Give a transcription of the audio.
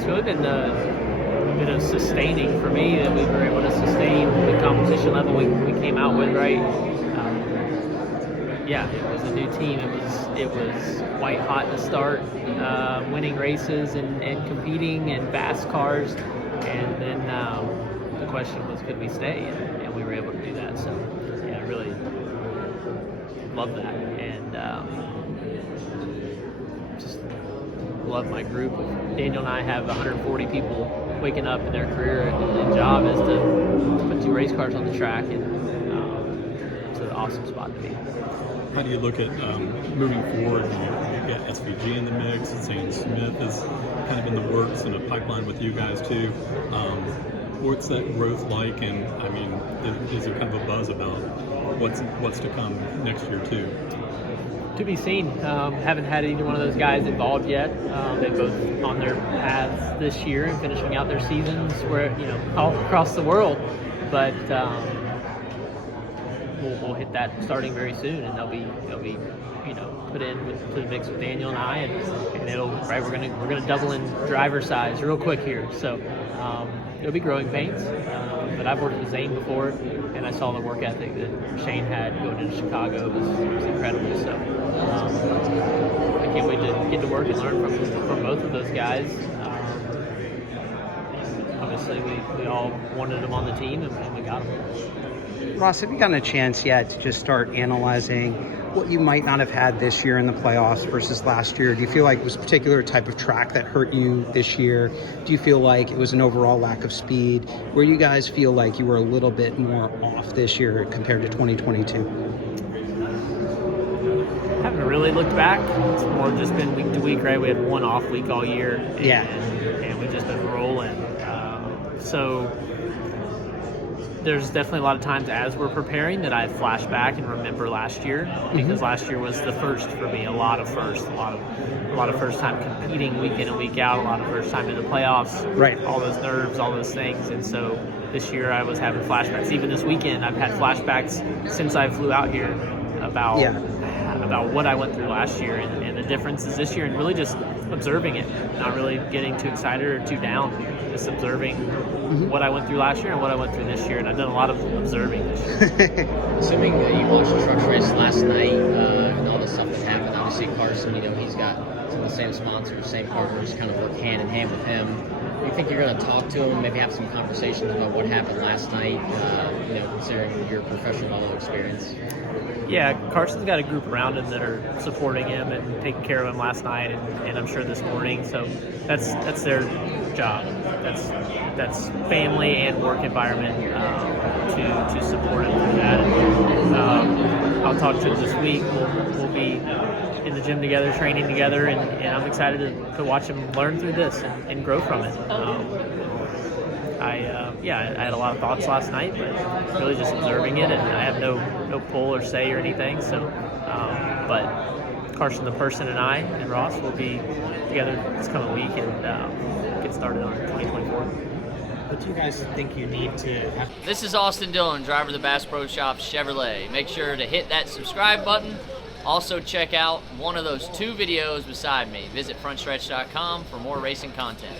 It's really been a bit of sustaining for me that we were able to sustain the competition level we came out with, right? Yeah, it was a new team. It was white hot to start, winning races and competing in fast cars, and then the question was, could we stay? And we were able to do that. So yeah, I really love that, and just love my group. Daniel and I have 140 people waking up in their career and job is to put 2 race cars on the track, and it's an awesome spot to be. How do you look at moving forward? You've got SVG in the mix, Zane Smith is kind of in the works and a pipeline with you guys too. What's that growth like? And I mean, is there kind of a buzz about what's to come next year too? To be seen. Haven't had either one of those guys involved yet. They're both on their paths this year and finishing out their seasons where all across the world. But we'll hit that starting very soon, and they'll be put in to the mix with Daniel and I, and we're gonna double in driver size real quick here. So it'll be growing pains. But I've worked with Zane before, and I saw the work ethic that Shane had going into Chicago. It was incredible. So I can't wait to get to work and learn from both of those guys. Obviously, we all wanted them on the team, and we got them. Ross, have you gotten a chance yet to just start analyzing what you might not have had this year in the playoffs versus last year? Do you feel like it was a particular type of track that hurt you this year? Do you feel like it was an overall lack of speed? Where you guys feel like you were a little bit more off this year compared to 2022? I haven't really looked back. It's more just been week to week, right? We had one off week all year, and we've just been rolling. So there's definitely a lot of times as we're preparing that I flash back and remember last year, because last year was the first for me. A lot of first time competing week in and week out, a lot of first time in the playoffs, right? All those nerves, all those things. And so this year I was having flashbacks. Even this weekend I've had flashbacks since I flew out here about what I went through last year and the differences this year, and really just observing it, not really getting too excited or too down, just observing what I went through last year and what I went through this year. And I've done a lot of observing this year. Assuming you watched the truck race last night and all the stuff that happened, obviously Carson, he's got some of the same sponsors, same partners, kind of work hand in hand with him. Do you think you're going to talk to him, maybe have some conversations about what happened last night, considering your professional auto experience? Yeah, Carson's got a group around him that are supporting him and taking care of him last night, and I'm sure this morning. So that's their job. That's family and work environment to support him through that. And, I'll talk to him this week. We'll be in the gym together, training together, and I'm excited to watch him learn through this and grow from it. I had a lot of thoughts last night, but really just observing it, and I have no pull or say or anything. So, but Carson, the person, and I and Ross will be together this coming week and get started on 2024. What do you guys think you need to have? This is Austin Dillon, driver of the Bass Pro Shops Chevrolet. Make sure to hit that subscribe button. Also check out one of those 2 videos beside me. Visit frontstretch.com for more racing content.